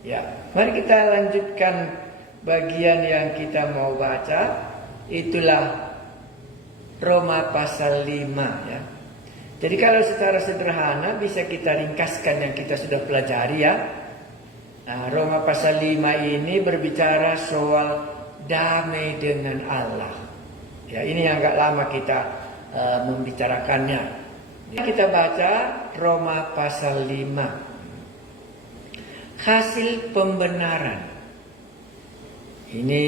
Ya, mari kita lanjutkan bagian yang kita mau baca. Itulah Roma pasal 5 ya. Jadi kalau secara sederhana bisa kita ringkaskan yang kita sudah pelajari ya. Nah, Roma pasal 5 ini berbicara soal damai dengan Allah. Ya, ini yang agak lama kita membicarakannya. Kita baca Roma pasal 5. Hasil pembenaran. Ini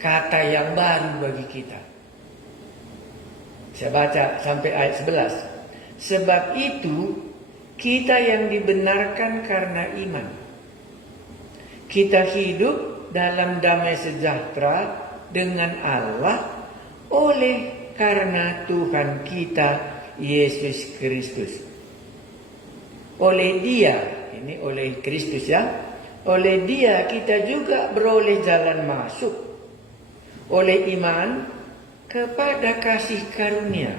kata yang baru bagi kita. Saya baca sampai ayat 11. Sebab itu kita yang dibenarkan karena iman, kita hidup dalam damai sejahtera dengan Allah oleh karena Tuhan kita Yesus Kristus. Oleh Dia, ini oleh Kristus ya, oleh Dia kita juga beroleh jalan masuk oleh iman kepada kasih karunia.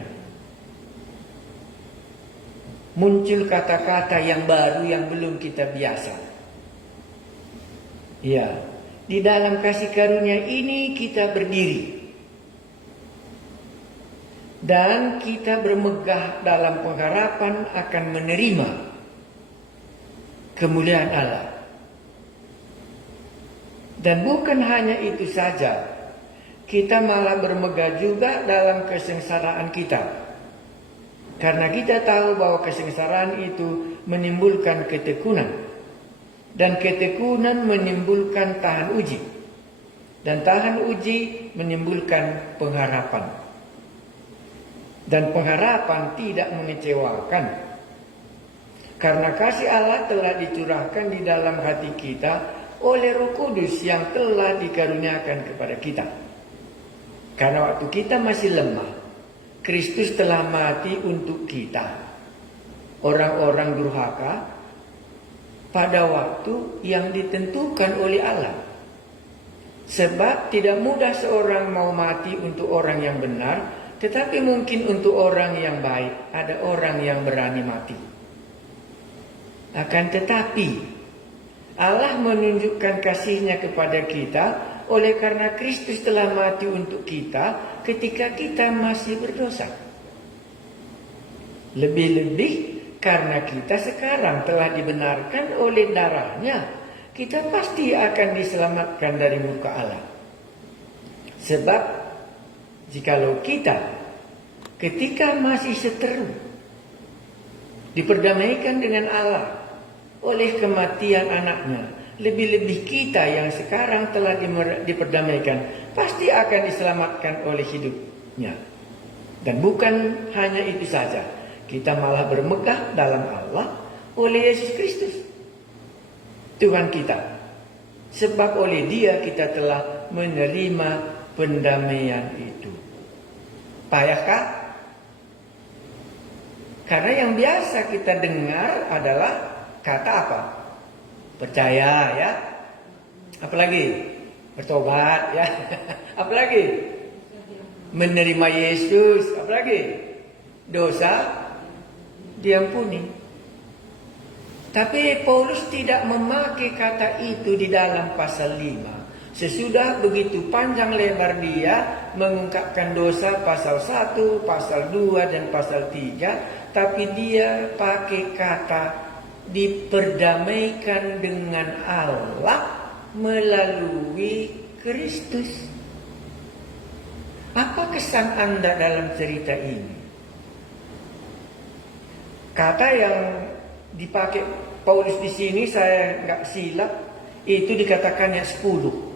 Muncul kata-kata yang baru yang belum kita biasa. Ya, di dalam kasih karunia ini kita berdiri. Dan kita bermegah dalam pengharapan akan menerima kemuliaan Allah. Dan bukan hanya itu saja, kita malah bermegah juga dalam kesengsaraan kita. Karena kita tahu bahwa kesengsaraan itu menimbulkan ketekunan. Dan ketekunan menimbulkan tahan uji. Dan tahan uji menimbulkan pengharapan. Dan pengharapan tidak mengecewakan. Karena kasih Allah telah dicurahkan di dalam hati kita oleh Roh Kudus yang telah dikaruniakan kepada kita. Karena waktu kita masih lemah, Kristus telah mati untuk kita, orang-orang durhaka, pada waktu yang ditentukan oleh Allah. Sebab tidak mudah seorang mau mati untuk orang yang benar, tetapi mungkin untuk orang yang baik ada orang yang berani mati. Akan tetapi Allah menunjukkan kasih-Nya kepada kita oleh karena Kristus telah mati untuk kita ketika kita masih berdosa. Lebih-lebih karena kita sekarang telah dibenarkan oleh darah-Nya, kita pasti akan diselamatkan dari murka Allah. Sebab jikalau kita ketika masih seteru diperdamaikan dengan Allah oleh kematian anaknya, lebih-lebih kita yang sekarang telah diperdamaikan pasti akan diselamatkan oleh hidupnya. Dan bukan hanya itu saja, kita malah bermegah dalam Allah oleh Yesus Kristus Tuhan kita. Sebab oleh Dia kita telah menerima pendamaian itu. Payahkah? Karena yang biasa kita dengar adalah kata apa? Percaya ya. Apalagi? Bertobat ya. Apalagi? Menerima Yesus. Apalagi? Dosa diampuni. Tapi Paulus tidak memakai kata itu di dalam pasal 5. Sesudah begitu panjang lebar dia mengungkapkan dosa pasal 1, pasal 2 dan pasal 3, tapi dia pakai kata diperdamaikan dengan Allah melalui Kristus. Apa kesan Anda dalam cerita ini? Kata yang dipakai Paulus di sini, saya nggak silap, itu dikatakannya 10.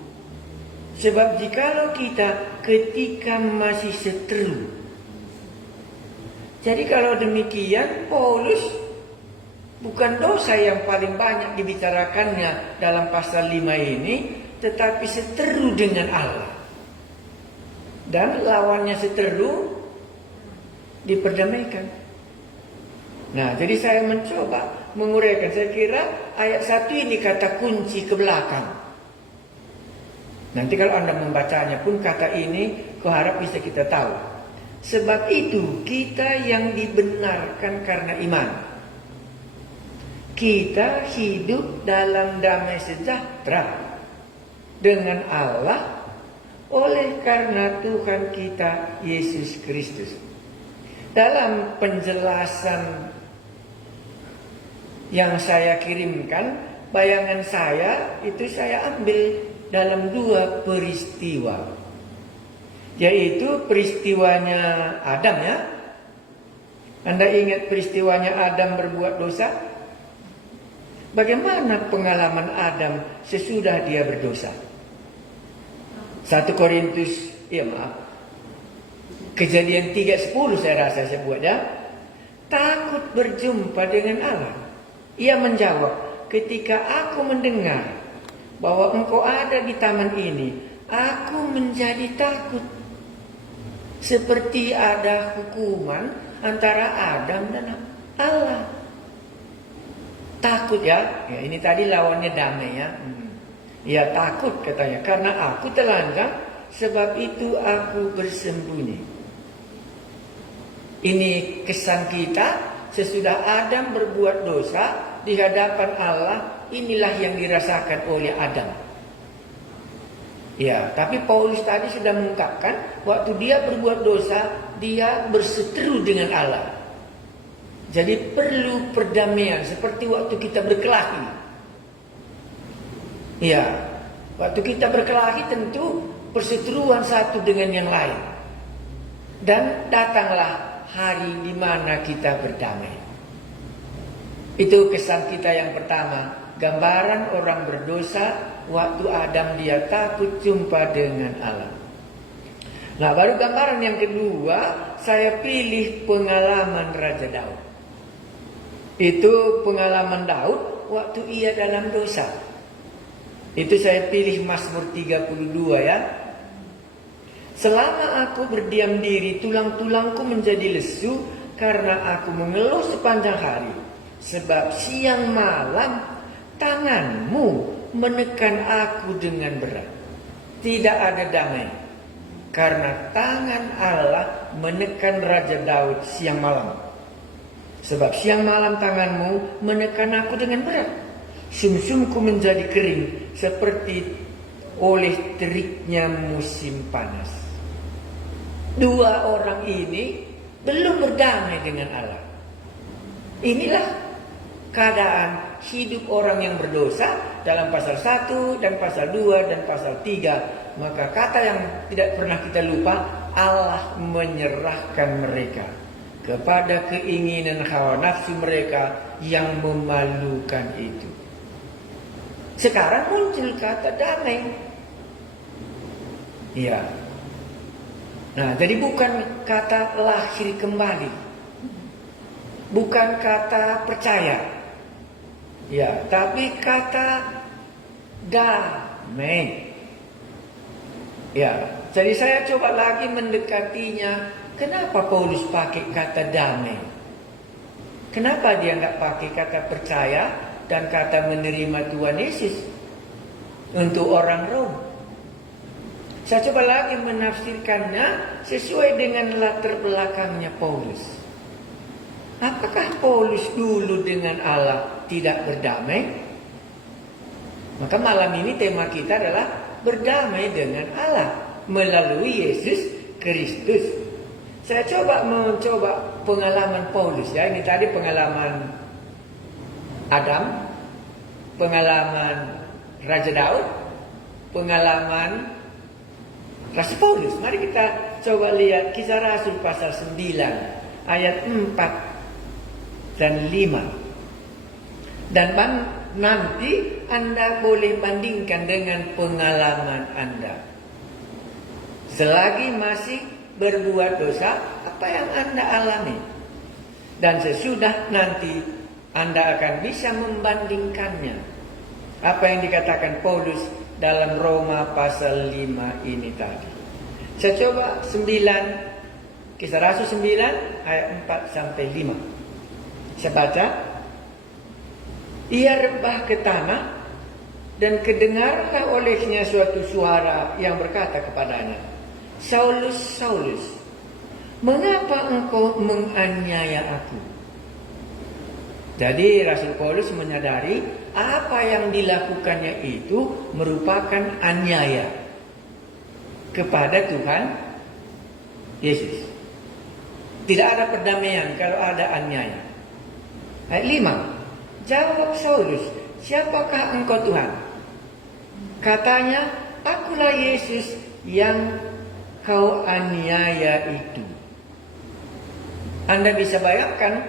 Sebab jikalau kita ketika masih seteru. Jadi kalau demikian, Paulus bukan dosa yang paling banyak dibicarakannya dalam pasal 5 ini, tetapi seteru dengan Allah. Dan lawannya seteru diperdamaikan. Nah, jadi saya mencoba menguraikan. Saya kira ayat 1 ini kata kunci ke belakang. Nanti kalau Anda membacanya pun kata ini, kuharap bisa kita tahu. Sebab itu kita yang dibenarkan karena iman, kita hidup dalam damai sejahtera dengan Allah oleh karena Tuhan kita Yesus Kristus. Dalam penjelasan yang saya kirimkan, bayangan saya itu saya ambil dalam 2 peristiwa. Yaitu peristiwanya Adam ya. Anda ingat peristiwanya Adam berbuat dosa? Bagaimana pengalaman Adam sesudah dia berdosa? 1 Korintus, Kejadian 3:10 saya rasa saya buat ya. Takut berjumpa dengan Allah. Ia menjawab, ketika aku mendengar bahwa engkau ada di taman ini, aku menjadi takut. Seperti ada hukuman antara Adam dan Allah. Takut ya. Ini tadi lawannya damai ya. Ya takut katanya. Karena aku telanjang, sebab itu aku bersembunyi. Ini kesan kita sesudah Adam berbuat dosa di hadapan Allah. Inilah yang dirasakan oleh Adam. Ya, tapi Paulus tadi sudah mengungkapkan waktu dia berbuat dosa, dia berseteru dengan Allah. Jadi perlu perdamaian seperti waktu kita berkelahi. Ya, waktu kita berkelahi tentu perseteruan satu dengan yang lain. Dan datanglah hari di mana kita berdamai. Itu kesan kita yang pertama. Gambaran orang berdosa waktu Adam dia takut jumpa dengan Allah. Nah, baru gambaran yang kedua, saya pilih pengalaman Raja Daud. Itu pengalaman Daud waktu ia dalam dosa. Itu saya pilih Mazmur 32 ya. Selama aku berdiam diri, tulang-tulangku menjadi lesu karena aku mengeluh sepanjang hari. Sebab siang malam tanganmu menekan aku dengan berat. Tidak ada damai. Karena tangan Allah menekan Raja Daud siang malam. Sebab siang malam tanganmu menekan aku dengan berat. Sumsumku menjadi kering seperti oleh teriknya musim panas. 2 orang ini belum berdamai dengan Allah. Inilah keadaan hidup orang yang berdosa dalam pasal 1 dan pasal 2 dan pasal 3. Maka kata yang tidak pernah kita lupa, Allah menyerahkan mereka kepada keinginan hawa nafsu mereka yang memalukan itu. Sekarang muncul kata damai. Ya. Nah, jadi bukan kata lahir kembali. Bukan kata percaya. Ya, tapi kata damai. Ya, jadi saya coba lagi mendekatinya. Kenapa Paulus pakai kata damai? Kenapa dia nggak pakai kata percaya dan kata menerima Tuhan Yesus untuk orang Rom? Saya coba lagi menafsirkannya sesuai dengan latar belakangnya Paulus. Apakah Paulus dulu dengan Allah tidak berdamai? Maka malam ini tema kita adalah berdamai dengan Allah melalui Yesus Kristus. Saya mencoba pengalaman Paulus ya. Ini tadi pengalaman Adam, pengalaman Raja Daud, pengalaman Rasul Paulus. Mari kita coba lihat Kisah Rasul pasal 9 ayat 4 dan 5. Dan nanti Anda boleh bandingkan dengan pengalaman Anda. Selagi masih berbuat dosa, apa yang Anda alami? Dan sesudah nanti Anda akan bisa membandingkannya. Apa yang dikatakan Paulus dalam Roma pasal 5 ini tadi. Saya coba 9, Kisah Rasul 9 ayat 4 sampai 5. Saya baca. Ia rebah ke tanah dan kedengaranlah olehnya suatu suara yang berkata kepadanya, Saulus, Saulus, mengapa engkau menganiaya aku? Jadi Rasul Paulus menyadari apa yang dilakukannya itu merupakan aniaya kepada Tuhan Yesus. Tidak ada perdamaian kalau ada aniaya. Ayat 5. Jawab Saulus, siapakah engkau Tuhan? Katanya, akulah Yesus yang kau aniaya itu. Anda bisa bayangkan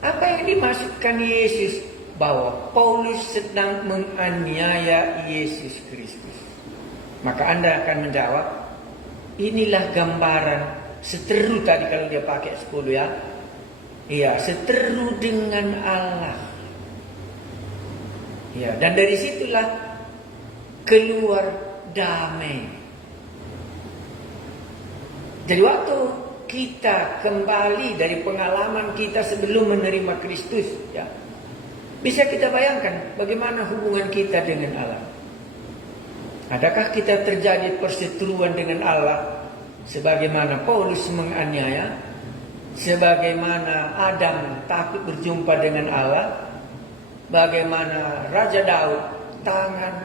apa yang dimaksudkan Yesus, bahwa Paulus sedang menganiaya Yesus Kristus. Maka Anda akan menjawab, inilah gambaran seteru tadi kalau dia pakai 10 ya. Iya, seteru dengan Allah. Ya, dan dari situlah keluar damai. Jadi waktu kita kembali dari pengalaman kita sebelum menerima Kristus, ya, bisa kita bayangkan bagaimana hubungan kita dengan Allah. Adakah kita terjadi perseteruan dengan Allah sebagaimana Paulus menganiaya, sebagaimana Adam takut berjumpa dengan Allah, bagaimana Raja Daud tangan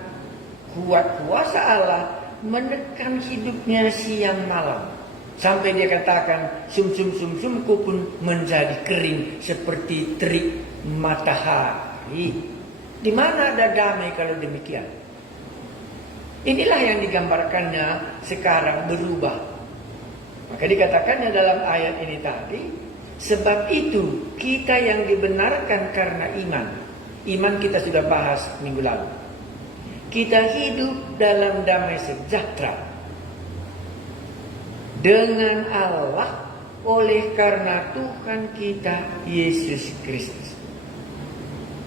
kuat kuasa Allah menekan hidupnya siang malam. Sampai dia katakan, sumsumku pun menjadi kering seperti terik matahari. Di mana ada damai kalau demikian? Inilah yang digambarkannya sekarang berubah. Maka dikatakannya dalam ayat ini tadi, sebab itu kita yang dibenarkan karena iman. Iman kita sudah bahas minggu lalu. Kita hidup dalam damai sejahtera dengan Allah oleh karena Tuhan kita Yesus Kristus.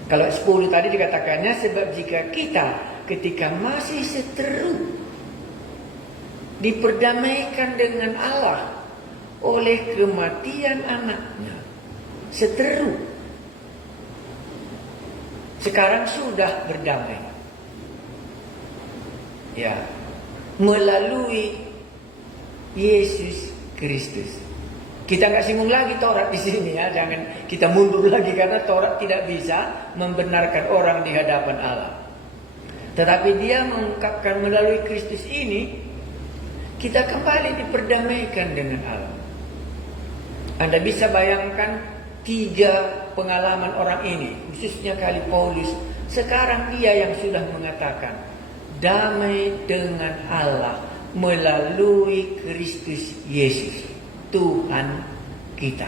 Kalau 10 tadi dikatakannya, sebab jika kita ketika masih seteru diperdamaikan dengan Allah oleh kematian anaknya, seteru, sekarang sudah berdamai, ya, melalui Yesus Kristus. Kita nggak singgung lagi Taurat di sini ya, jangan kita mundur lagi karena Taurat tidak bisa membenarkan orang di hadapan Allah. Tetapi dia mengungkapkan melalui Kristus ini kita kembali diperdamaikan dengan Allah. Anda bisa bayangkan 3 pengalaman orang ini, khususnya kali Paulus. Sekarang dia yang sudah mengatakan damai dengan Allah melalui Kristus Yesus, Tuhan kita.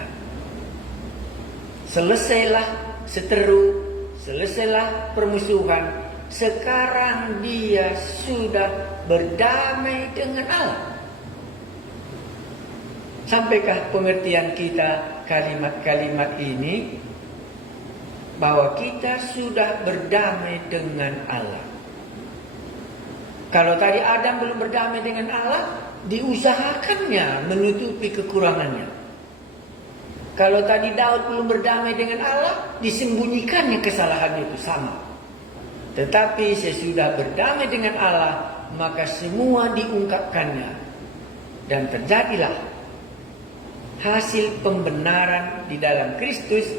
Selesailah seteru, selesailah permusuhan. Sekarang dia sudah berdamai dengan Allah. Sampaikah pengertian kita kalimat-kalimat ini, bahwa kita sudah berdamai dengan Allah? Kalau tadi Adam belum berdamai dengan Allah, diusahakannya menutupi kekurangannya. Kalau tadi Daud belum berdamai dengan Allah, disembunyikannya kesalahannya itu sama. Tetapi sesudah berdamai dengan Allah, maka semua diungkapkannya. Dan terjadilah hasil pembenaran di dalam Kristus,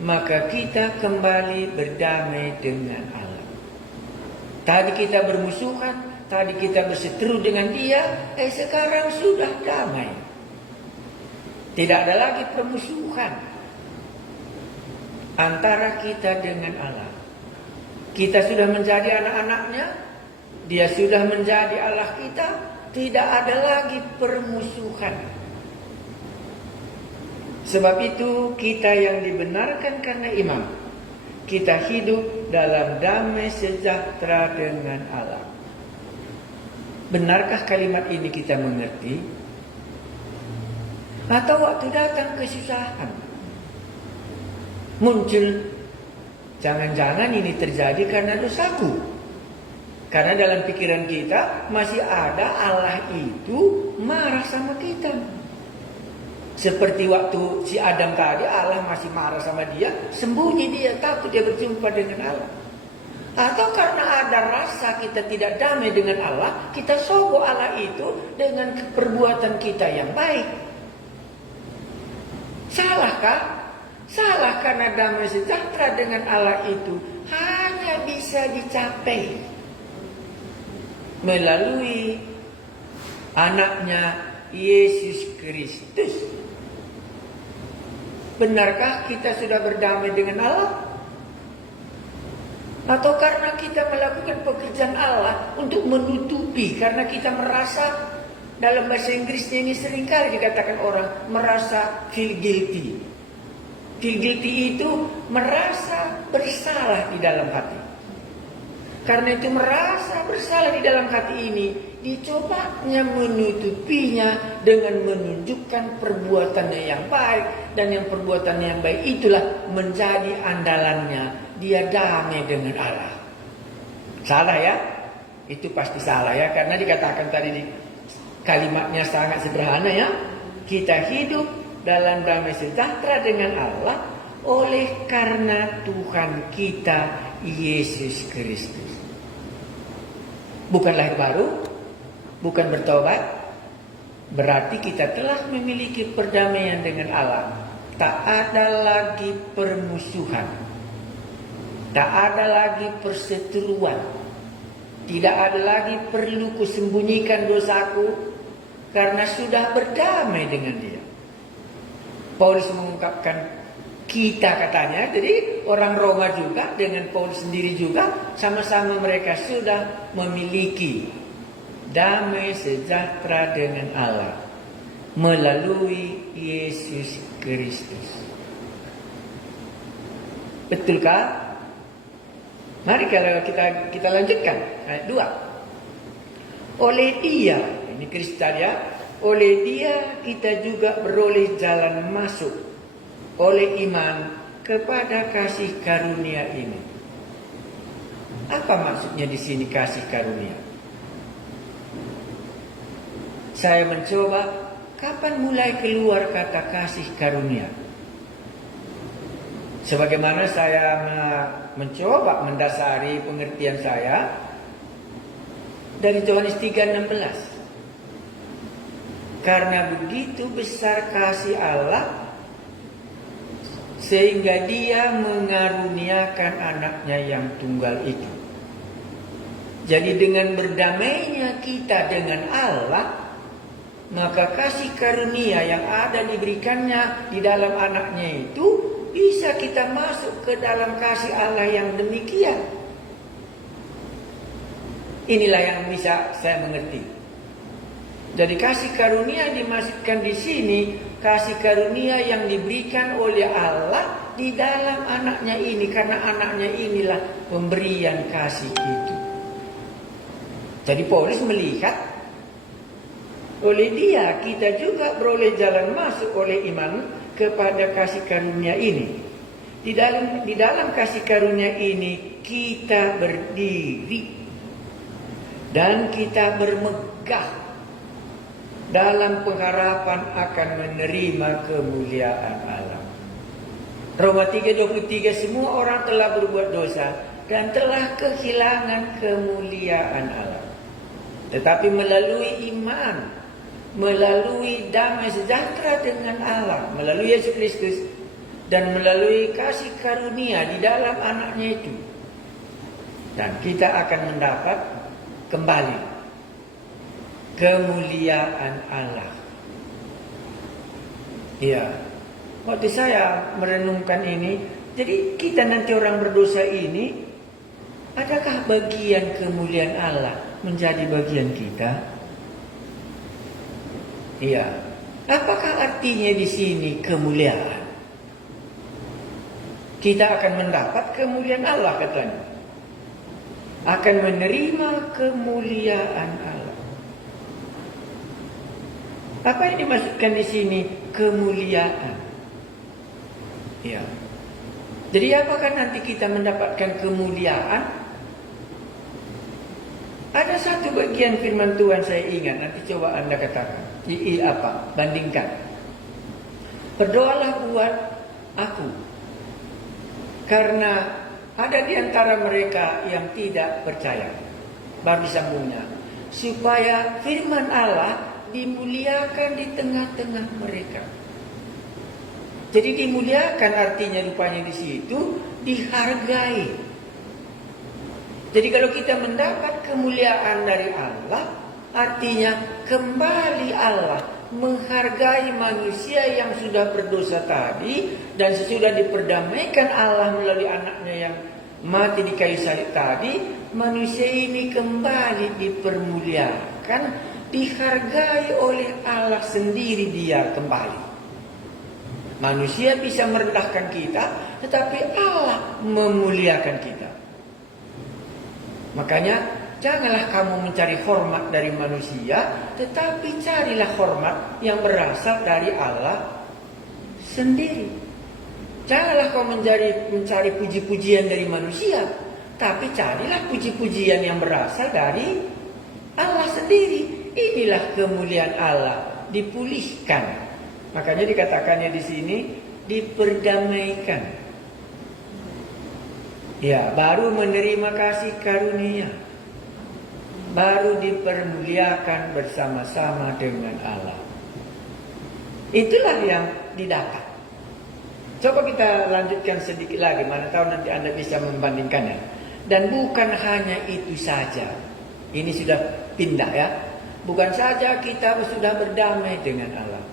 maka kita kembali berdamai dengan Allah. Tadi kita bermusuhan, tadi kita berseteru dengan dia, sekarang sudah damai. Tidak ada lagi permusuhan antara kita dengan Allah. Kita sudah menjadi anak-anaknya, dia sudah menjadi Allah kita. Tidak ada lagi permusuhan. Sebab itu kita yang dibenarkan karena iman, kita hidup dalam damai sejahtera dengan Allah. Benarkah kalimat ini kita mengerti? Atau waktu datang kesusahan muncul, jangan-jangan ini terjadi karena dosaku. Karena dalam pikiran kita masih ada Allah itu marah sama kita. Seperti waktu si Adam tadi, Allah masih marah sama dia, sembunyi dia, takut dia berjumpa dengan Allah. Atau karena ada rasa kita tidak damai dengan Allah, kita sogok Allah itu dengan perbuatan kita yang baik. Salahkah? Salah karena damai sejahtera dengan Allah itu hanya bisa dicapai melalui anaknya Yesus Kristus. Benarkah kita sudah berdamai dengan Allah? Atau karena kita melakukan pekerjaan Allah untuk menutupi, karena kita merasa, dalam bahasa Inggrisnya ini seringkali dikatakan orang merasa feel guilty. Feel guilty itu merasa bersalah di dalam hati. Karena itu merasa bersalah di dalam hati ini, dicobanya menutupinya dengan menunjukkan perbuatannya yang baik. Dan yang perbuatannya yang baik itulah menjadi andalannya. Dia damai dengan Allah. Salah ya? Itu pasti salah ya. Karena dikatakan tadi di kalimatnya sangat sederhana ya. Kita hidup dalam damai sejahtera dengan Allah oleh karena Tuhan kita Yesus Kristus. Bukan lahir baru, bukan bertobat, berarti kita telah memiliki perdamaian dengan Allah. Tak ada lagi permusuhan, tak ada lagi perseteruan, tidak ada lagi perlu kusembunyikan dosaku, karena sudah berdamai dengan Dia. Paulus mengungkapkan kita katanya, jadi orang Roma juga dengan Paulus sendiri juga sama-sama mereka sudah memiliki damai sejahtera dengan Allah melalui Yesus Kristus. Betulkah? Mari kalau kita lanjutkan ayat 2. Oleh Dia, ini Kristus ya, oleh Dia kita juga beroleh jalan masuk oleh iman kepada kasih karunia ini. Apa maksudnya di sini kasih karunia? Saya mencoba kapan mulai keluar kata kasih karunia. Sebagaimana saya mencoba mendasari pengertian saya dari Yohanes 3:16. Karena begitu besar kasih Allah sehingga Dia mengaruniakan anaknya yang tunggal itu. Jadi dengan berdamainya kita dengan Allah, maka kasih karunia yang ada diberikannya di dalam anaknya itu bisa kita masuk ke dalam kasih Allah yang demikian. Inilah yang bisa saya mengerti. Jadi kasih karunia dimasukkan di sini, kasih karunia yang diberikan oleh Allah di dalam anaknya ini, karena anaknya inilah pemberian kasih itu. Jadi Paulus melihat oleh Dia kita juga beroleh jalan masuk oleh iman kepada kasih karunia ini. Di dalam kasih karunia ini kita berdiri dan kita bermegah dalam pengharapan akan menerima kemuliaan Allah. Roma 3:23, semua orang telah berbuat dosa dan telah kehilangan kemuliaan Allah. Tetapi melalui iman, melalui damai sejahtera dengan Allah, melalui Yesus Kristus, dan melalui kasih karunia di dalam anaknya itu, dan kita akan mendapat kembali kemuliaan Allah. Ya, waktu saya merenungkan ini, jadi kita nanti orang berdosa ini, adakah bagian kemuliaan Allah menjadi bagian kita? Iya. Apakah artinya di sini kemuliaan? Kita akan mendapat kemuliaan Allah katanya. Akan menerima kemuliaan Allah. Apa yang dimaksudkan di sini? Kemuliaan. Ya. Jadi apakah nanti kita mendapatkan kemuliaan? Ada satu bagian firman Tuhan saya ingat, nanti coba Anda katakan. Apa? Bandingkan. Berdoalah buat aku, karena ada di antara mereka yang tidak percaya. Baru sambungnya, supaya firman Allah dimuliakan di tengah-tengah mereka. Jadi dimuliakan artinya rupanya di situ dihargai. Jadi kalau kita mendapat kemuliaan dari Allah, artinya kembali Allah menghargai manusia yang sudah berdosa tadi, dan sesudah diperdamaikan Allah melalui anaknya yang mati di kayu salib tadi, manusia ini kembali dipermuliakan, dihargai oleh Allah sendiri dia kembali. Manusia bisa merendahkan kita, tetapi Allah memuliakan kita. Makanya janganlah kamu mencari hormat dari manusia, tetapi carilah hormat yang berasal dari Allah sendiri. Janganlah kau mencari puji-pujian dari manusia, tapi carilah puji-pujian yang berasal dari Allah sendiri. Inilah kemuliaan Allah, dipulihkan. Makanya dikatakannya di sini diperdamaikan. Ya, baru menerima kasih karunia, baru dipermuliakan bersama-sama dengan Allah. Itulah yang didapat. Coba kita lanjutkan sedikit lagi, mana tahu nanti Anda bisa membandingkannya. Dan bukan hanya itu saja. Ini sudah pindah ya. Bukan saja kita sudah berdamai dengan Allah.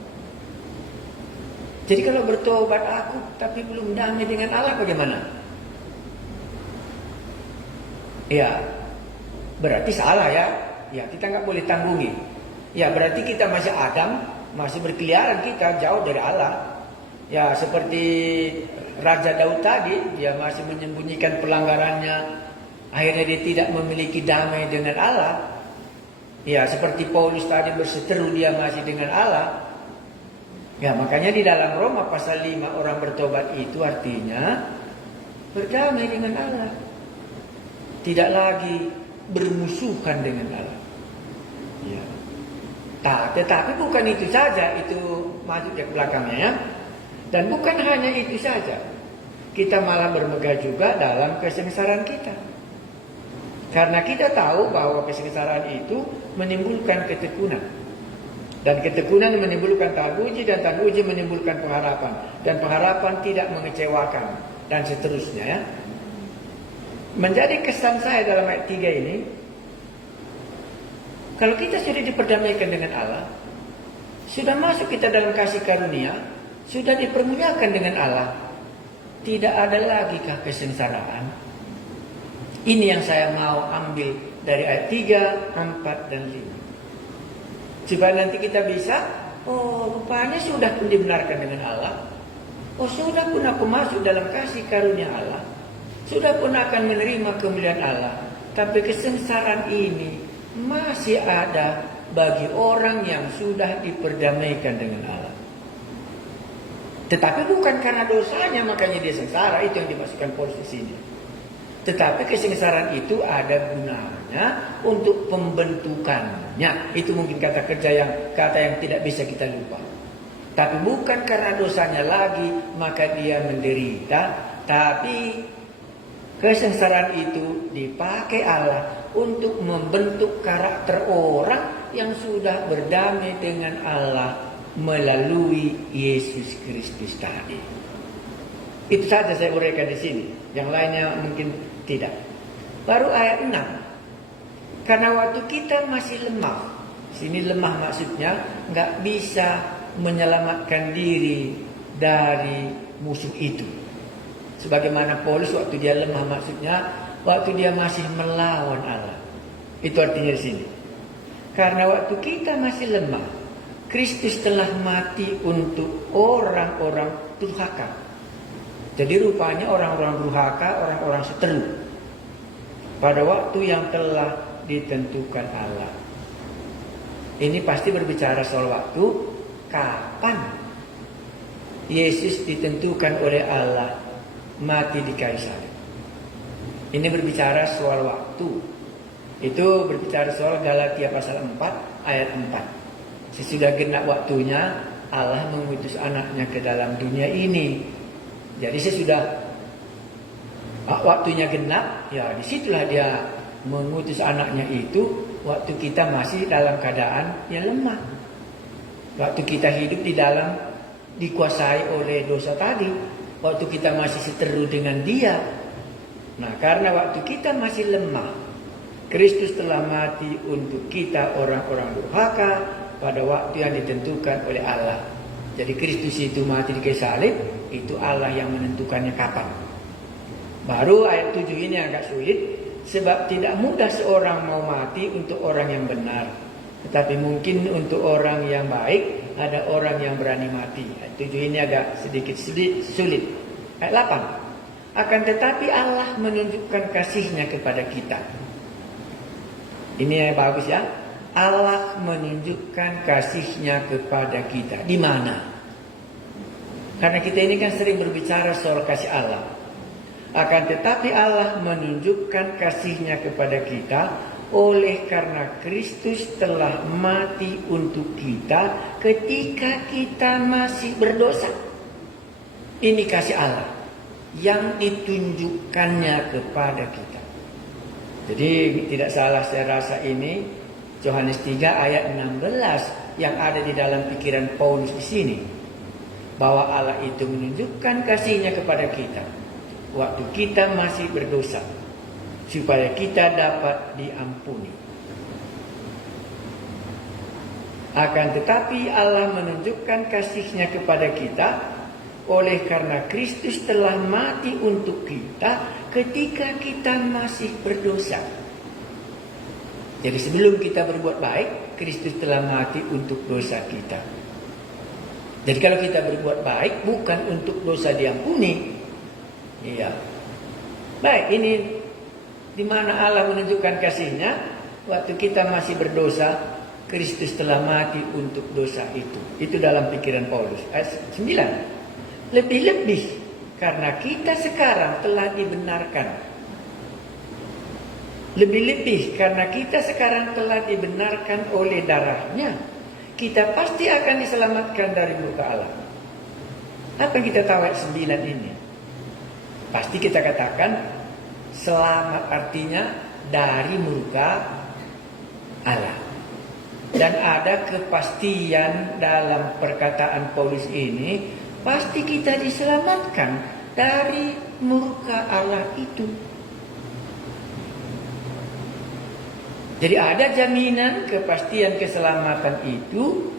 Jadi kalau bertobat aku tapi belum damai dengan Allah, bagaimana? Ya, berarti salah ya. Ya, kita nggak boleh tanggungi. Ya, berarti kita masih Adam, masih berkeliaran kita jauh dari Allah. Ya, seperti Raja Daud tadi, dia masih menyembunyikan pelanggarannya. Akhirnya dia tidak memiliki damai dengan Allah. Ya, seperti Paulus tadi berseteru, dia masih dengan Allah. Ya, makanya di dalam Roma pasal 5 orang bertobat itu artinya berdamai dengan Allah. Tidak lagi bermusuhan dengan Allah. Ya. Tetapi bukan itu saja, itu masuk ke belakangnya ya. Dan bukan hanya itu saja. Kita malah bermegah juga dalam kesengsaraan kita. Karena kita tahu bahwa kesengsaraan itu menimbulkan ketekunan. Dan ketekunan menimbulkan tahan uji, dan tahan uji menimbulkan pengharapan. Dan pengharapan tidak mengecewakan. Dan seterusnya ya. Menjadi kesan saya dalam ayat 3 ini, kalau kita sudah diperdamaikan dengan Allah, sudah masuk kita dalam kasih karunia, sudah dipermuliakan dengan Allah, tidak ada lagi kah kesengsaraan? Ini yang saya mau ambil dari ayat 3, 4, dan 5. Supaya nanti kita bisa, oh rupanya sudah pun dibenarkan dengan Allah. Oh sudah pun aku masuk dalam kasih karunia Allah. Sudah pun akan menerima kemuliaan Allah. Tapi kesengsaraan ini masih ada bagi orang yang sudah diperdamaikan dengan Allah. Tetapi bukan karena dosanya makanya dia sengsara, itu yang dimasukkan Paulus di sini. Tetapi kesengsaraan itu ada gunanya untuk pembentukannya. Itu mungkin kata yang tidak bisa kita lupa. Tapi bukan karena dosanya lagi maka dia menderita, tapi kesengsaraan itu dipakai Allah untuk membentuk karakter orang yang sudah berdamai dengan Allah melalui Yesus Kristus tadi. Itu saja saya uraikan di sini. Yang lainnya mungkin tidak. Baru ayat 6. Karena waktu kita masih lemah. Sini lemah maksudnya nggak bisa menyelamatkan diri dari musuh itu. Sebagaimana Paulus waktu dia lemah maksudnya waktu dia masih melawan Allah. Itu artinya di sini. Karena waktu kita masih lemah, Kristus telah mati untuk orang-orang durhaka. Jadi rupanya orang-orang durhaka, orang-orang seteru pada waktu yang telah ditentukan Allah. Ini pasti berbicara soal waktu kapan Yesus ditentukan oleh Allah mati di kayu salib. Ini berbicara soal waktu. Itu berbicara soal Galatia pasal 4 ayat 4. Sesudah genap waktunya Allah mengutus anaknya ke dalam dunia ini. Jadi sesudah waktunya genap, ya disitulah dia mengutus anaknya itu waktu kita masih dalam keadaan yang lemah. Waktu kita hidup di dalam dikuasai oleh dosa tadi. Waktu kita masih seteru dengan Dia. Nah, karena waktu kita masih lemah, Kristus telah mati untuk kita orang-orang durhaka pada waktu yang ditentukan oleh Allah. Jadi Kristus itu mati di kayu salib, itu Allah yang menentukannya kapan. Baru ayat 7 ini agak sulit, sebab tidak mudah seorang mau mati untuk orang yang benar. Tetapi mungkin untuk orang yang baik, ada orang yang berani mati. Ayat 7 ini agak sedikit sulit. Ayat 8. Akan tetapi Allah menunjukkan kasih-Nya kepada kita. Ini yang bagus ya. Allah menunjukkan kasih-Nya kepada kita. Di mana? Karena kita ini kan sering berbicara soal kasih Allah. Akan tetapi Allah menunjukkan kasih-Nya kepada kita oleh karena Kristus telah mati untuk kita ketika kita masih berdosa. Ini kasih Allah yang ditunjukkannya kepada kita. Jadi tidak salah saya rasa ini Yohanes 3 ayat 16 yang ada di dalam pikiran Paulus di sini, bahwa Allah itu menunjukkan kasih-Nya kepada kita waktu kita masih berdosa, supaya kita dapat diampuni. Akan tetapi Allah menunjukkan kasih-Nya kepada kita oleh karena Kristus telah mati untuk kita ketika kita masih berdosa. Jadi sebelum kita berbuat baik, Kristus telah mati untuk dosa kita. Jadi kalau kita berbuat baik bukan untuk dosa diampuni. Iya. Baik, ini di mana Allah menunjukkan kasih-Nya waktu kita masih berdosa, Kristus telah mati untuk dosa itu. Itu dalam pikiran Paulus. Ayat 9. Lebih-lebih karena kita sekarang telah dibenarkan. Lebih-lebih karena kita sekarang telah dibenarkan oleh darah-Nya, kita pasti akan diselamatkan dari murka Allah. Apa yang kita tahu ayat 9 ini? Pasti kita katakan selamat artinya dari murka Allah. Dan ada kepastian dalam perkataan Paulus ini, pasti kita diselamatkan dari murka Allah itu. Jadi ada jaminan kepastian keselamatan itu,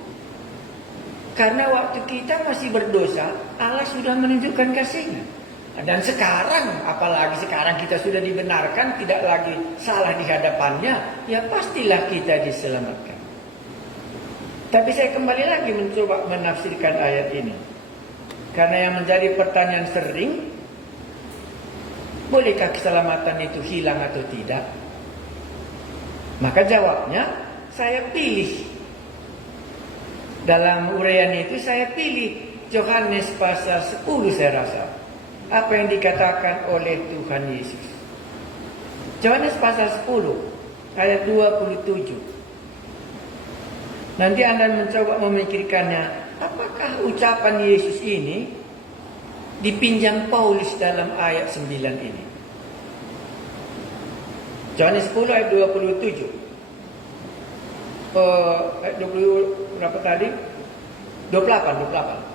karena waktu kita masih berdosa, Allah sudah menunjukkan kasih-Nya. Dan sekarang, apalagi sekarang kita sudah dibenarkan, tidak lagi salah di hadapannya, ya pastilah kita diselamatkan. Tapi saya kembali lagi mencoba menafsirkan ayat ini. Karena yang menjadi pertanyaan sering, bolehkah keselamatan itu hilang atau tidak? Maka jawabnya, saya pilih. Dalam uraian itu saya pilih Yohanes pasal 10 saya rasa. Apa yang dikatakan oleh Tuhan Yesus. Yohanes pasal 10 ayat 27. Nanti Anda mencoba memikirkannya, apakah ucapan Yesus ini dipinjam Paulus dalam ayat 9 ini. Yohanes 10 ayat 27. Ayat 20 berapa tadi? 28.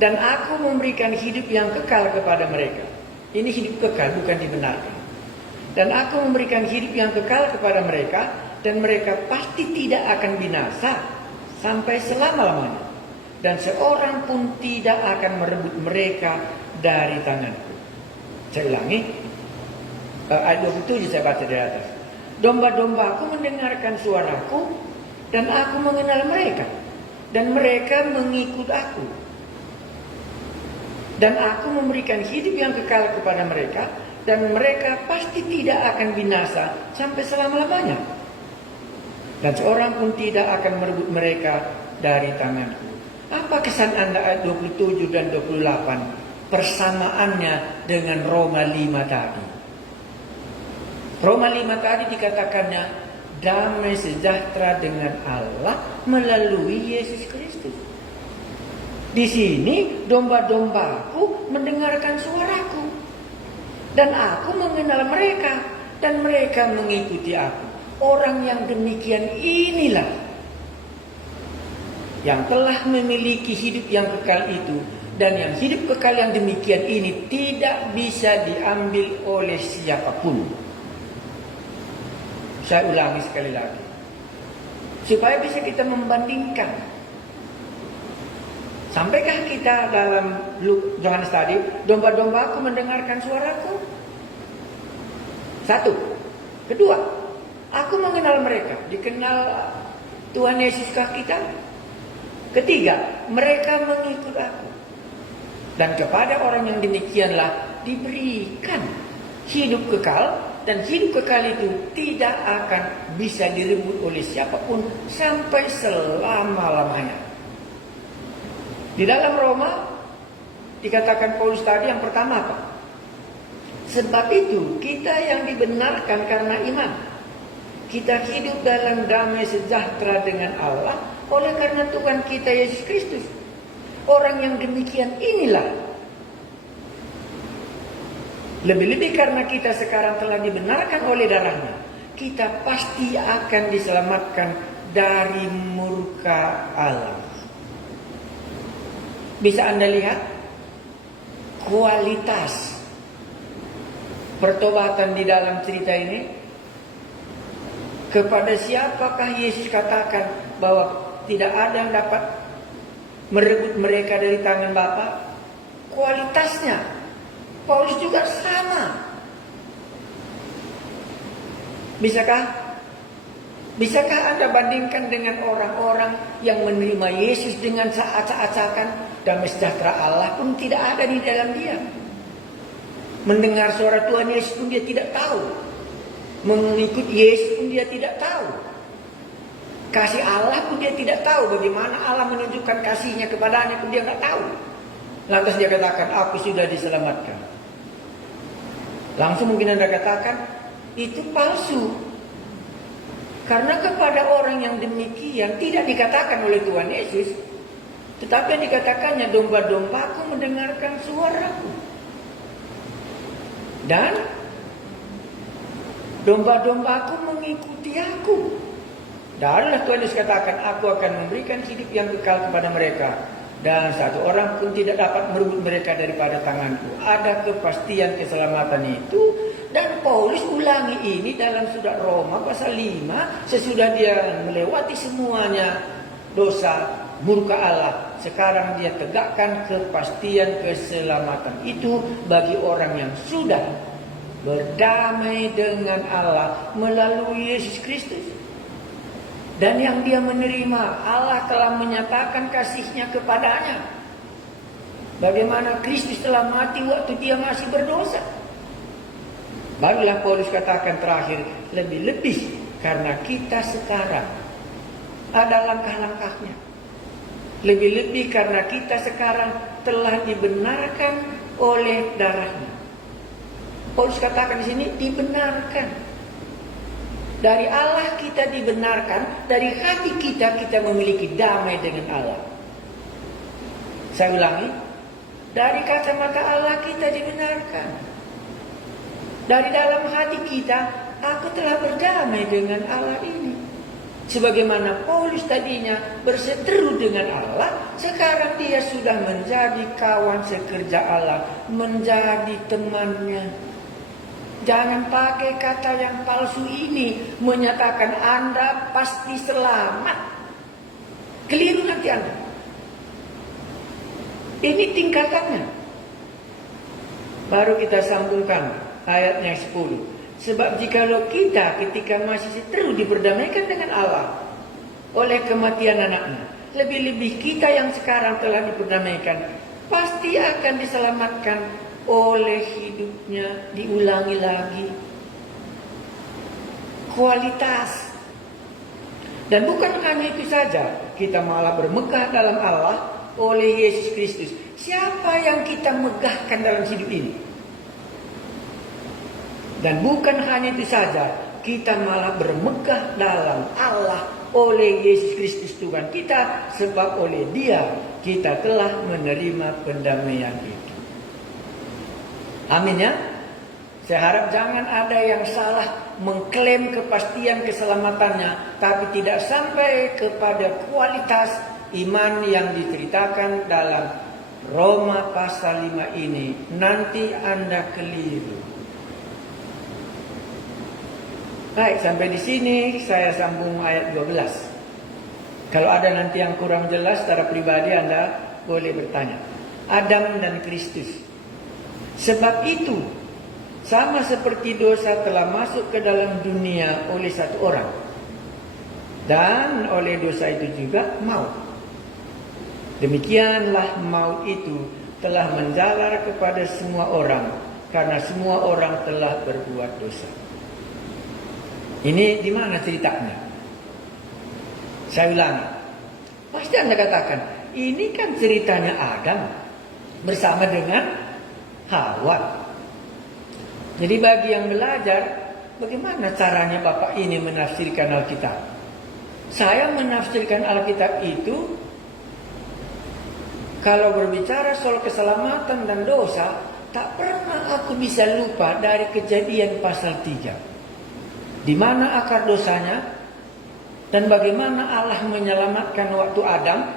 Dan aku memberikan hidup yang kekal kepada mereka. Ini hidup kekal, bukan dibenarkan. Dan aku memberikan hidup yang kekal kepada mereka, dan mereka pasti tidak akan binasa sampai selama-lamanya. Dan seorang pun tidak akan merebut mereka dari tanganku. Saya ulangi, ayat 27 saya baca di atas. Domba-dombaku mendengarkan suaraku, dan aku mengenal mereka, dan mereka mengikut aku. Dan aku memberikan hidup yang kekal kepada mereka, dan mereka pasti tidak akan binasa sampai selama-lamanya. Dan seorang pun tidak akan merebut mereka dari tanganku. Apa kesan Anda ayat 27 dan 28? Persamaannya dengan Roma 5 tadi. Roma 5 tadi dikatakannya damai sejahtera dengan Allah melalui Yesus Kristus. Di sini domba-dombaku mendengarkan suaraku, dan aku mengenal mereka, dan mereka mengikuti aku. Orang yang demikian inilah yang telah memiliki hidup yang kekal itu, dan yang hidup kekal yang demikian ini tidak bisa diambil oleh siapapun. Saya ulangi sekali lagi, supaya bisa kita membandingkan. Sampaikah kita dalam Yohanes tadi, domba-dombaku mendengarkan suaraku? Satu. Kedua, aku mengenal mereka. Dikenal Tuhan Yesuskah kita? Ketiga, mereka mengikut aku. Dan kepada orang yang demikianlah diberikan hidup kekal. Dan hidup kekal itu tidak akan bisa direbut oleh siapapun sampai selama-lamanya. Di dalam Roma dikatakan Paulus tadi, yang pertama apa? Sebab itu kita yang dibenarkan karena iman, kita hidup dalam damai sejahtera dengan Allah oleh karena Tuhan kita Yesus Kristus. Orang yang demikian inilah, lebih-lebih karena kita sekarang telah dibenarkan oleh darahnya, kita pasti akan diselamatkan dari murka Allah. Bisa Anda lihat kualitas pertobatan di dalam cerita ini? Kepada siapakah Yesus katakan bahwa tidak ada yang dapat merebut mereka dari tangan Bapa? Kualitasnya Paulus juga sama. Bisakah Anda bandingkan dengan orang-orang yang menerima Yesus dengan seacak-acakan? Damai sejahtera Allah pun tidak ada di dalam dia. Mendengar suara Tuhan Yesus pun dia tidak tahu. Mengikut Yesus pun dia tidak tahu. Kasih Allah pun dia tidak tahu. Bagaimana Allah menunjukkan kasihnya kepadanya pun dia tidak tahu. Lantas dia katakan, aku sudah diselamatkan. Langsung mungkin Anda katakan, itu palsu. Karena kepada orang yang demikian tidak dikatakan oleh Tuhan Yesus, tetapi yang dikatakannya, domba-dombaku mendengarkan suaraku. Dan domba-dombaku mengikuti aku. Darilah Tuhan Yesus katakan, aku akan memberikan hidup yang kekal kepada mereka. Dan satu orang pun tidak dapat merebut mereka daripada tanganku. Ada kepastian keselamatan itu. Dan Paulus ulangi ini dalam surat Roma pasal 5. Sesudah dia melewati semuanya dosa murka Allah, sekarang dia tegakkan kepastian keselamatan itu bagi orang yang sudah berdamai dengan Allah melalui Yesus Kristus. Dan yang dia menerima, Allah telah menyatakan kasih-Nya kepadanya. Bagaimana Kristus telah mati waktu dia masih berdosa. Barulah Paulus katakan terakhir, lebih-lebih karena kita sekarang ada langkah-langkahnya. Lebih-lebih karena kita sekarang telah dibenarkan oleh darahnya. Paulus katakan di sini dibenarkan. Dari Allah kita dibenarkan, dari hati kita memiliki damai dengan Allah. Saya ulangi, dari kacamata Allah kita dibenarkan. Dari dalam hati kita, aku telah berdamai dengan Allah ini. Sebagaimana Paulus tadinya berseteru dengan Allah, sekarang dia sudah menjadi kawan sekerja Allah, menjadi temannya. Jangan pakai kata yang palsu ini menyatakan Anda pasti selamat. Keliru nanti Anda. Ini tingkatannya. Baru kita sambungkan ayat yang 10. Sebab jikalau kita ketika masih seteru diperdamaikan dengan Allah oleh kematian anaknya, lebih-lebih kita yang sekarang telah diperdamaikan pasti akan diselamatkan oleh hidupnya. Diulangi lagi, kualitas. Dan bukan hanya itu saja, kita malah bermegah dalam Allah oleh Yesus Kristus. Siapa yang kita megahkan dalam hidup ini? Dan bukan hanya itu saja, kita malah bermegah dalam Allah oleh Yesus Kristus Tuhan kita, sebab oleh Dia kita telah menerima pendamaian itu. Amin ya. Saya harap jangan ada yang salah mengklaim kepastian keselamatannya, tapi tidak sampai kepada kualitas iman yang diceritakan dalam Roma pasal 5 ini, nanti Anda keliru. Baik, sampai di sini saya sambung ayat 12. Kalau ada nanti yang kurang jelas secara pribadi, Anda boleh bertanya. Adam dan Kristus. Sebab itu, sama seperti dosa telah masuk ke dalam dunia oleh satu orang, dan oleh dosa itu juga maut. Demikianlah maut itu telah menjalar kepada semua orang, karena semua orang telah berbuat dosa. Ini di mana ceritanya? Saya ulangi. Pasti Anda katakan, ini kan ceritanya Adam bersama dengan Hawa. Jadi bagi yang belajar, bagaimana caranya Bapak ini menafsirkan Alkitab? Saya menafsirkan Alkitab itu, kalau berbicara soal keselamatan dan dosa, tak pernah aku bisa lupa dari Kejadian pasal 3. Di mana akar dosanya, dan bagaimana Allah menyelamatkan waktu Adam,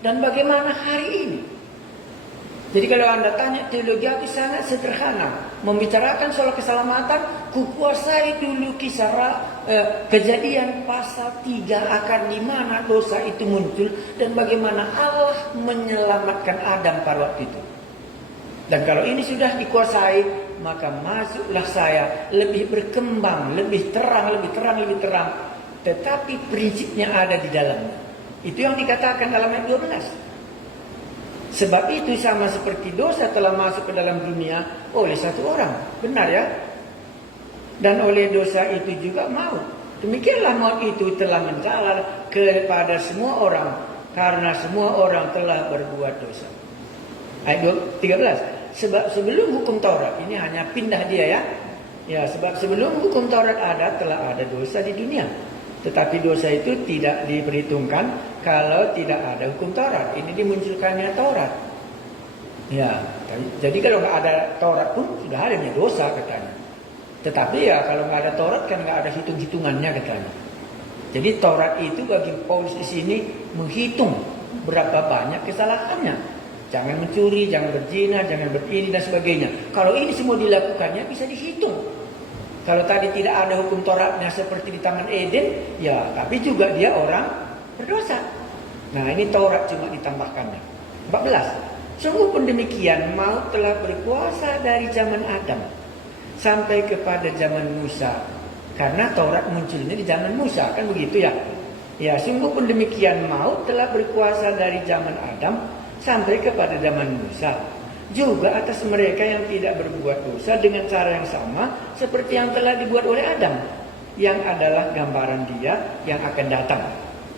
dan bagaimana hari ini. Jadi kalau Anda tanya, teologi aku sangat sederhana. Membicarakan soal keselamatan, kukuasai dulu kisah Kejadian pasal 3, akar di mana dosa itu muncul, dan bagaimana Allah menyelamatkan Adam pada waktu itu. Dan kalau ini sudah dikuasai, maka masuklah saya lebih berkembang, lebih terang. Tetapi prinsipnya ada di dalamnya. Itu yang dikatakan dalam ayat 12. Sebab itu sama seperti dosa telah masuk ke dalam dunia oleh satu orang. Benar ya? Dan oleh dosa itu juga maut. Demikianlah maut itu telah menjalar kepada semua orang, karena semua orang telah berbuat dosa. Ayat 13. Sebab sebelum hukum Taurat, ini hanya pindah dia ya. Ya, sebab sebelum hukum Taurat ada, telah ada dosa di dunia. Tetapi dosa itu tidak diperhitungkan kalau tidak ada hukum Taurat. Ini dimunculkannya Taurat. Ya, jadi kalau nggak ada Taurat pun sudah adanya dosa katanya. Tetapi ya kalau nggak ada Taurat kan nggak ada hitung-hitungannya katanya. Jadi Taurat itu bagi Paulus di sini menghitung berapa banyak kesalahannya. Jangan mencuri, jangan berzina, jangan berini dan sebagainya. Kalau ini semua dilakukannya bisa dihitung. Kalau tadi tidak ada hukum Tauratnya seperti di Taman Eden, ya tapi juga dia orang berdosa. Nah ini Taurat cuma ditambahkannya. 14. Sungguh pun demikian, maut telah berkuasa dari zaman Adam sampai kepada zaman Musa. Karena Taurat munculnya di zaman Musa, kan begitu ya. Ya, sungguh pun demikian, maut telah berkuasa dari zaman Adam sampai kepada zaman Musa, juga atas mereka yang tidak berbuat dosa dengan cara yang sama seperti yang telah dibuat oleh Adam, yang adalah gambaran dia yang akan datang.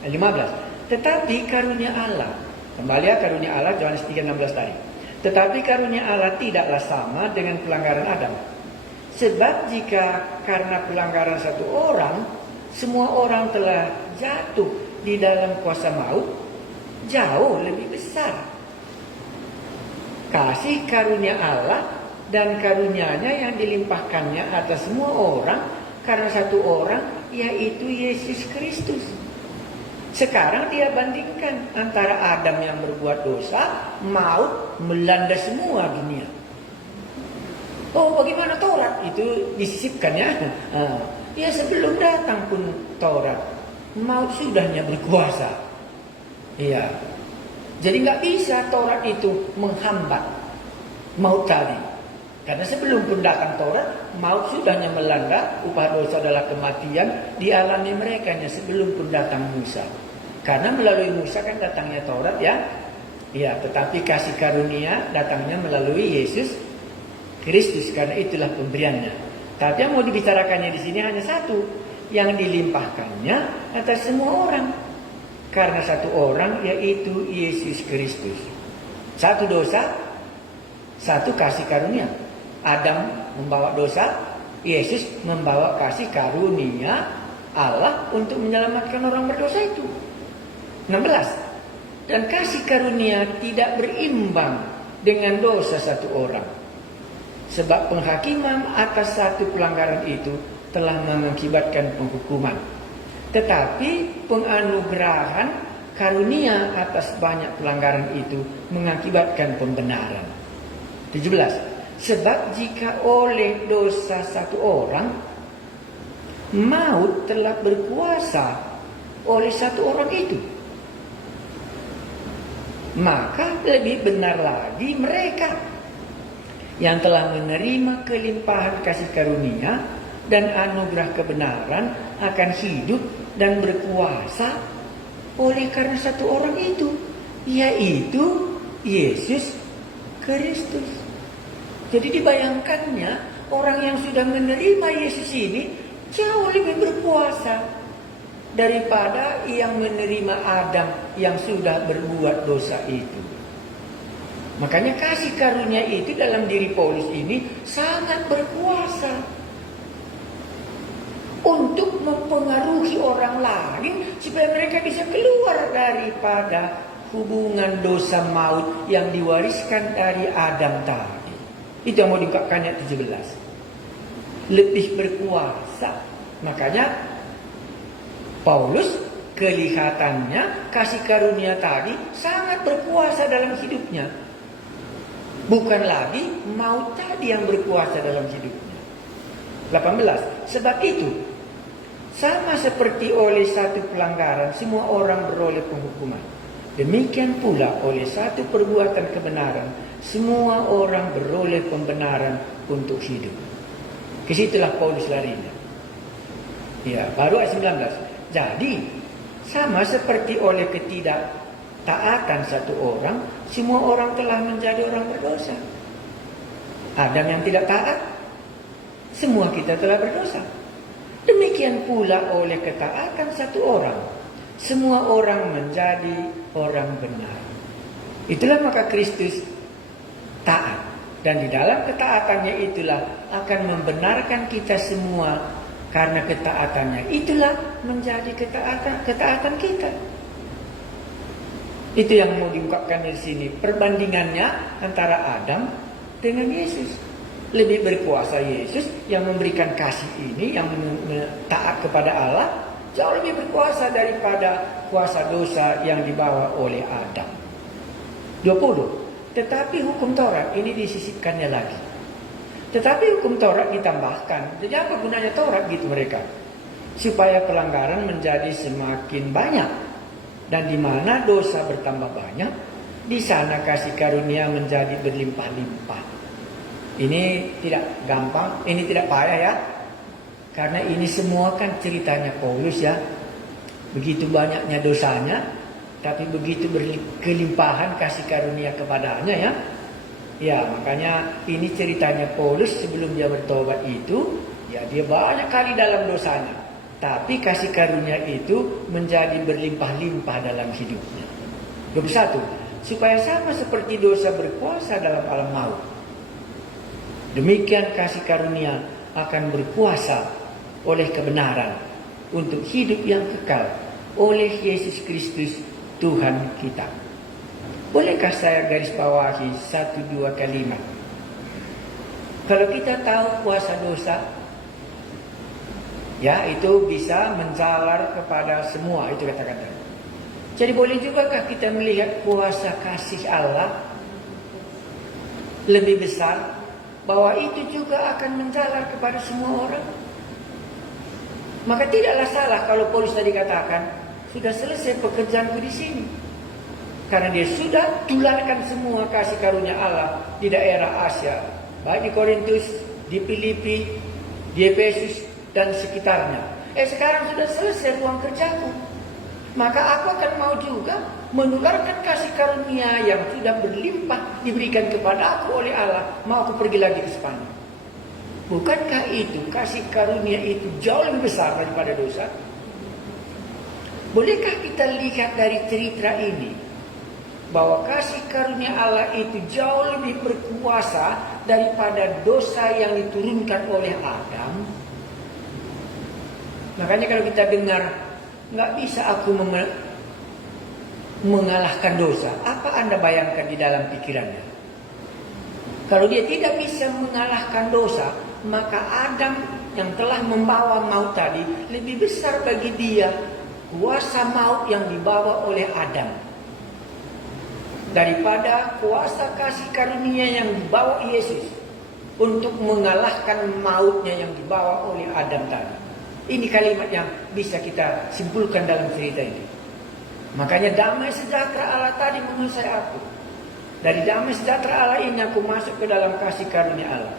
15. Tetapi karunia Allah, kembali ya karunia Allah, Yohanes 3:16 tadi. Tetapi karunia Allah tidaklah sama dengan pelanggaran Adam. Sebab jika karena pelanggaran satu orang, semua orang telah jatuh di dalam kuasa maut, jauh lebih besar kasih karunia Allah dan karunia-Nya yang dilimpahkannya atas semua orang karena satu orang, yaitu Yesus Kristus. Sekarang dia bandingkan antara Adam yang berbuat dosa, maut melanda semua dunia. Oh, bagaimana Taurat itu disisipkan ya? Ya sebelum datang pun Taurat, maut sudahnya berkuasa. Iya. Jadi nggak bisa Taurat itu menghambat maut tadi. Karena sebelum pun datang Taurat, maut sudahnya melanda, upah dosa adalah kematian, dialami merekanya sebelum pun datang Musa. Karena melalui Musa kan datangnya Taurat ya. Ya, tetapi kasih karunia datangnya melalui Yesus Kristus, karena itulah pemberiannya. Tapi yang mau dibicarakannya di sini hanya satu, yang dilimpahkannya atas semua orang. Karena satu orang, yaitu Yesus Kristus. Satu dosa, satu kasih karunia. Adam membawa dosa, Yesus membawa kasih karunia Allah untuk menyelamatkan orang berdosa itu. 16. Dan kasih karunia tidak berimbang dengan dosa satu orang. Sebab penghakiman atas satu pelanggaran itu telah mengakibatkan penghukuman. Tetapi penganugerahan karunia atas banyak pelanggaran itu mengakibatkan pembenaran. 17. Sebab jika oleh dosa satu orang, maut telah berkuasa oleh satu orang itu, maka lebih benar lagi mereka yang telah menerima kelimpahan kasih karunia dan anugerah kebenaran akan hidup dan berkuasa oleh karena satu orang itu, yaitu Yesus Kristus. Jadi dibayangkannya orang yang sudah menerima Yesus ini jauh lebih berkuasa daripada yang menerima Adam yang sudah berbuat dosa itu. Makanya kasih karunia itu dalam diri Paulus ini sangat berkuasa untuk mempengaruhi orang lain supaya mereka bisa keluar daripada hubungan dosa maut yang diwariskan dari Adam tadi. Itu yang mau diungkapkan ayat 17. Lebih berkuasa. Makanya Paulus kelihatannya kasih karunia tadi sangat berkuasa dalam hidupnya. Bukan lagi maut tadi yang berkuasa dalam hidupnya. 18. Sebab itu, sama seperti oleh satu pelanggaran semua orang beroleh penghukuman, demikian pula oleh satu perbuatan kebenaran semua orang beroleh pembenaran untuk hidup. Kesitulah Paulus larinya. Ya, baru ayat 19. Jadi, sama seperti oleh ketidaktaatan satu orang, semua orang telah menjadi orang berdosa. Adam yang tidak taat, semua kita telah berdosa. Demikian pula oleh ketaatan satu orang, semua orang menjadi orang benar. Itulah maka Kristus taat. Dan di dalam ketaatannya itulah akan membenarkan kita semua. Karena ketaatannya itulah menjadi ketaatan kita. Itu yang mau diungkapkan di sini. Perbandingannya antara Adam dengan Yesus. Lebih berkuasa Yesus yang memberikan kasih ini, yang taat kepada Allah, jauh lebih berkuasa daripada kuasa dosa yang dibawa oleh Adam. 20. Tetapi hukum Taurat ini disisipkannya lagi. Tetapi hukum Taurat ditambahkan. Jadi apa gunanya Taurat gitu mereka? Supaya pelanggaran menjadi semakin banyak. Dan di mana dosa bertambah banyak, di sana kasih karunia menjadi berlimpah-limpah. Ini tidak gampang, ini tidak payah ya. Karena ini semua kan ceritanya Paulus ya. Begitu banyaknya dosanya, tapi begitu berkelimpahan kasih karunia kepadanya ya. Ya, makanya ini ceritanya Paulus sebelum dia bertobat itu, ya dia banyak kali dalam dosanya. Tapi kasih karunia itu menjadi berlimpah-limpah dalam hidupnya. 21. Supaya sama seperti dosa berkuasa dalam alam maut, demikian kasih karunia akan berkuasa oleh kebenaran untuk hidup yang kekal oleh Yesus Kristus Tuhan kita. Bolehkah saya garis bawahi 1-2 kalimat? Kalau kita tahu kuasa dosa, ya itu bisa menjalar kepada semua, itu kata-kata. Jadi boleh jugakah kita melihat kuasa kasih Allah lebih besar, bahwa itu juga akan menjalar kepada semua orang? Maka tidaklah salah kalau Paulus tadi katakan, sudah selesai pekerjaanku di sini. Karena dia sudah tularkan semua kasih karunia Allah di daerah Asia, baik di Korintus, di Filipi, di Efesus dan sekitarnya. Sekarang sudah selesai ruang kerjaku. Maka aku akan mau juga menularkan kasih karunia yang sudah berlimpah diberikan kepada aku oleh Allah. Mau aku pergi lagi ke Spanyol. Bukankah itu kasih karunia itu jauh lebih besar daripada dosa? Bolehkah kita lihat dari cerita ini bahwa kasih karunia Allah itu jauh lebih berkuasa daripada dosa yang diturunkan oleh Adam? Makanya kalau kita dengar, nggak bisa aku mengalahkan dosa. Apa Anda bayangkan di dalam pikirannya? Kalau dia tidak bisa mengalahkan dosa, maka Adam yang telah membawa maut tadi lebih besar bagi dia kuasa maut yang dibawa oleh Adam daripada kuasa kasih karunia yang dibawa Yesus untuk mengalahkan mautnya yang dibawa oleh Adam tadi. Ini kalimat yang bisa kita simpulkan dalam cerita ini. Makanya damai sejahtera Allah tadi menguasai aku. Dari damai sejahtera Allah ini aku masuk ke dalam kasih karunia Allah.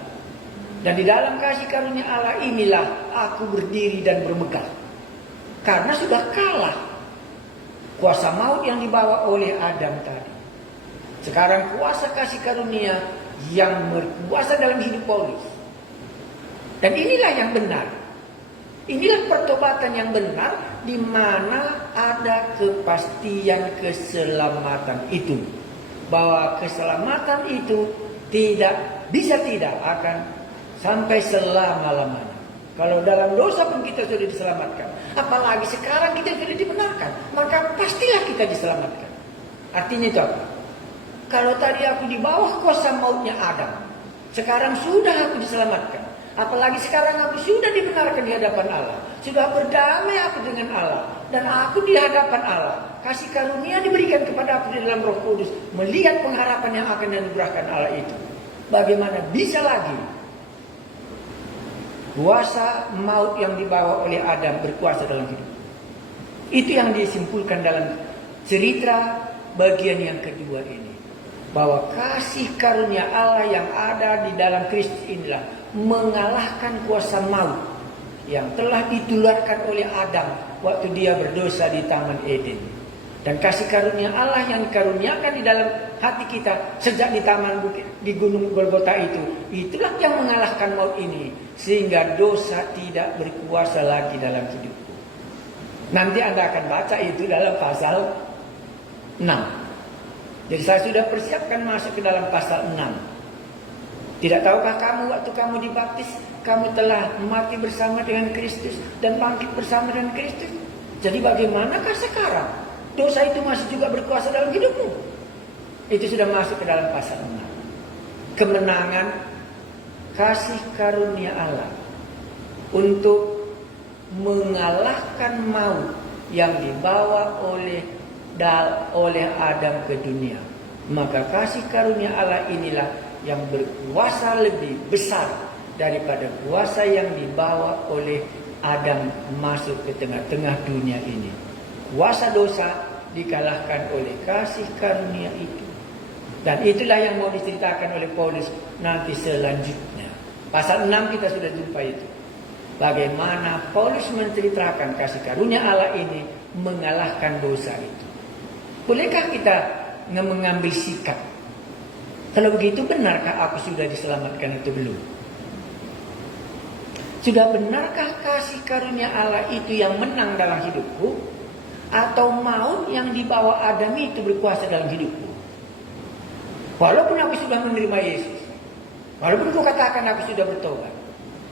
Dan di dalam kasih karunia Allah inilah aku berdiri dan bermegah. Karena sudah kalah kuasa maut yang dibawa oleh Adam tadi. Sekarang kuasa kasih karunia yang berkuasa dalam hidup Paulus. Dan inilah yang benar. Inilah pertobatan yang benar, di mana ada kepastian keselamatan itu. Bahwa keselamatan itu tidak akan sampai selama-lamanya. Kalau dalam dosa pun kita sudah diselamatkan, apalagi sekarang kita sudah dibenarkan, maka pastilah kita diselamatkan. Artinya itu apa? Kalau tadi aku di bawah kuasa mautnya Adam, sekarang sudah aku diselamatkan. Apalagi sekarang aku sudah dibenarkan di hadapan Allah, sudah berdamai aku dengan Allah, dan aku di hadapan Allah. Kasih karunia diberikan kepada aku di dalam Roh Kudus, melihat pengharapan yang akan dianugerahkan Allah itu. Bagaimana bisa lagi kuasa maut yang dibawa oleh Adam berkuasa dalam hidup? Itu yang disimpulkan dalam cerita bagian yang kedua ini. Bahwa kasih karunia Allah yang ada di dalam Kristus inilah mengalahkan kuasa maut yang telah ditularkan oleh Adam waktu dia berdosa di Taman Eden. Dan kasih karunia Allah yang dikaruniakan di dalam hati kita sejak di taman bukit, di gunung Golgota itu, itulah yang mengalahkan maut ini, sehingga dosa tidak berkuasa lagi dalam hidupku. Nanti Anda akan baca itu dalam pasal 6. Jadi saya sudah persiapkan masuk ke dalam pasal 6. Tidak tahukah kamu waktu kamu dibaptis, kamu telah mati bersama dengan Kristus dan bangkit bersama dengan Kristus? Jadi bagaimanakah sekarang? Dosa itu masih juga berkuasa dalam hidupmu. Itu sudah masuk ke dalam pasal 6. Kemenangan kasih karunia Allah untuk mengalahkan maut yang dibawa oleh Adam ke dunia. Maka kasih karunia Allah inilah yang berkuasa lebih besar daripada kuasa yang dibawa oleh Adam masuk ke tengah-tengah dunia ini. Kuasa dosa dikalahkan oleh kasih karunia itu. Dan itulah yang mau diceritakan oleh Paulus nanti selanjutnya. Pasal 6 kita sudah jumpa itu. Bagaimana Paulus menceritakan kasih karunia Allah ini mengalahkan dosa itu. Bolehkah kita mengambil sikap? Kalau begitu, benarkah aku sudah diselamatkan itu belum? Sudah benarkah kasih karunia Allah itu yang menang dalam hidupku? Atau maut yang dibawa Adam itu berkuasa dalam hidupku? Walaupun aku sudah menerima Yesus, walaupun ku katakan aku sudah bertobat,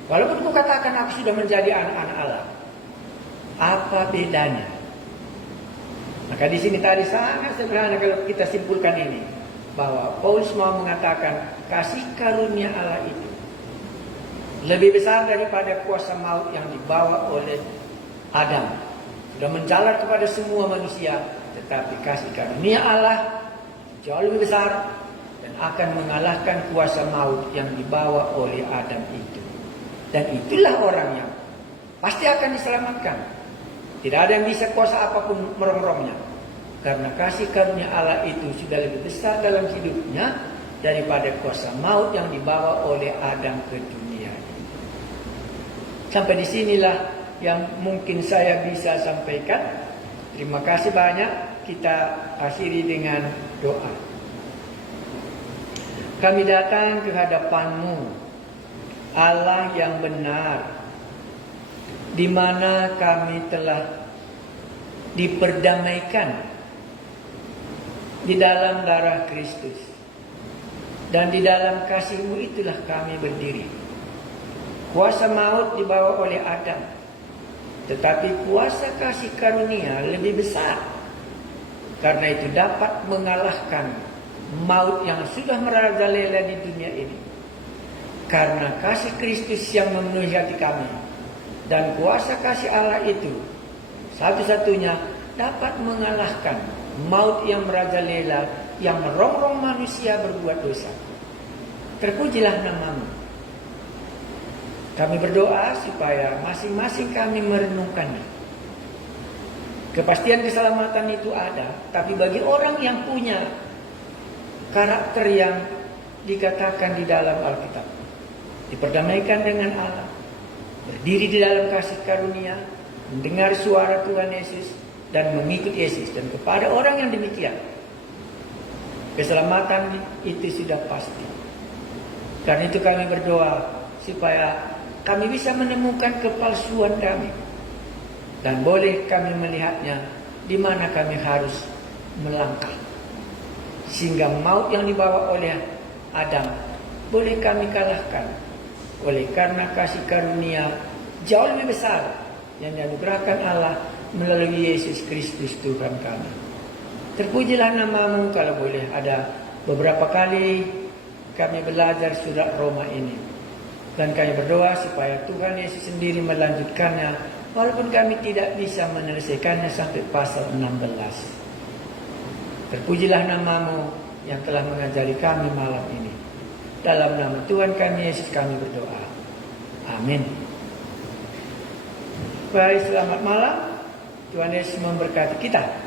walaupun ku katakan aku sudah menjadi anak-anak Allah, apa bedanya? Maka di sini tadi sangat sederhana kalau kita simpulkan ini, bahwa Paulus mau mengatakan kasih karunia Allah itu lebih besar daripada kuasa maut yang dibawa oleh Adam. Sudah menjalar kepada semua manusia, tetapi kasih karunia Allah jauh lebih besar dan akan mengalahkan kuasa maut yang dibawa oleh Adam itu. Dan itulah orang yang pasti akan diselamatkan. Tidak ada yang bisa kuasa apapun merongrongnya. Karena kasih karunia Allah itu sudah lebih besar dalam hidupnya daripada kuasa maut yang dibawa oleh Adam ke dunia. Sampai di sinilah yang mungkin saya bisa sampaikan. Terima kasih banyak. Kita akhiri dengan doa. Kami datang ke hadapan-Mu, Allah yang benar, di mana kami telah diperdamaikan di dalam darah Kristus, dan di dalam kasih-Mu itulah kami berdiri. Kuasa maut dibawa oleh Adam, tetapi kuasa kasih karunia lebih besar. Karena itu dapat mengalahkan maut yang sudah merajalela di dunia ini. Karena kasih Kristus yang memenuhi hati kami, dan kuasa kasih Allah itu satu-satunya dapat mengalahkan maut yang merajalela, yang merongrong manusia berbuat dosa. Terpujilah nama-Mu. Kami berdoa supaya masing-masing kami merenungkannya. Kepastian keselamatan itu ada, tapi bagi orang yang punya karakter yang dikatakan di dalam Alkitab, diperdamaikan dengan Allah, berdiri di dalam kasih karunia, mendengar suara Tuhan Yesus, dan mengikut Yesus. Dan kepada orang yang demikian, keselamatan itu sudah pasti. Karena itu kami berdoa supaya kami bisa menemukan kepalsuan kami. Dan boleh kami melihatnya di mana kami harus melangkah. Sehingga maut yang dibawa oleh Adam boleh kami kalahkan. Oleh karena kasih karunia jauh lebih besar yang dianugerahkan Allah melalui Yesus Kristus Tuhan kami. Terpujilah nama-Mu. Kalau boleh, ada beberapa kali kami belajar surat Roma ini. Dan kami berdoa supaya Tuhan Yesus sendiri melanjutkannya, walaupun kami tidak bisa menyelesaikannya sampai pasal 16. Terpujilah nama-Mu yang telah mengajari kami malam ini. Dalam nama Tuhan kami Yesus kami berdoa. Amin. Baik, selamat malam. Tuhan Yesus memberkati kita.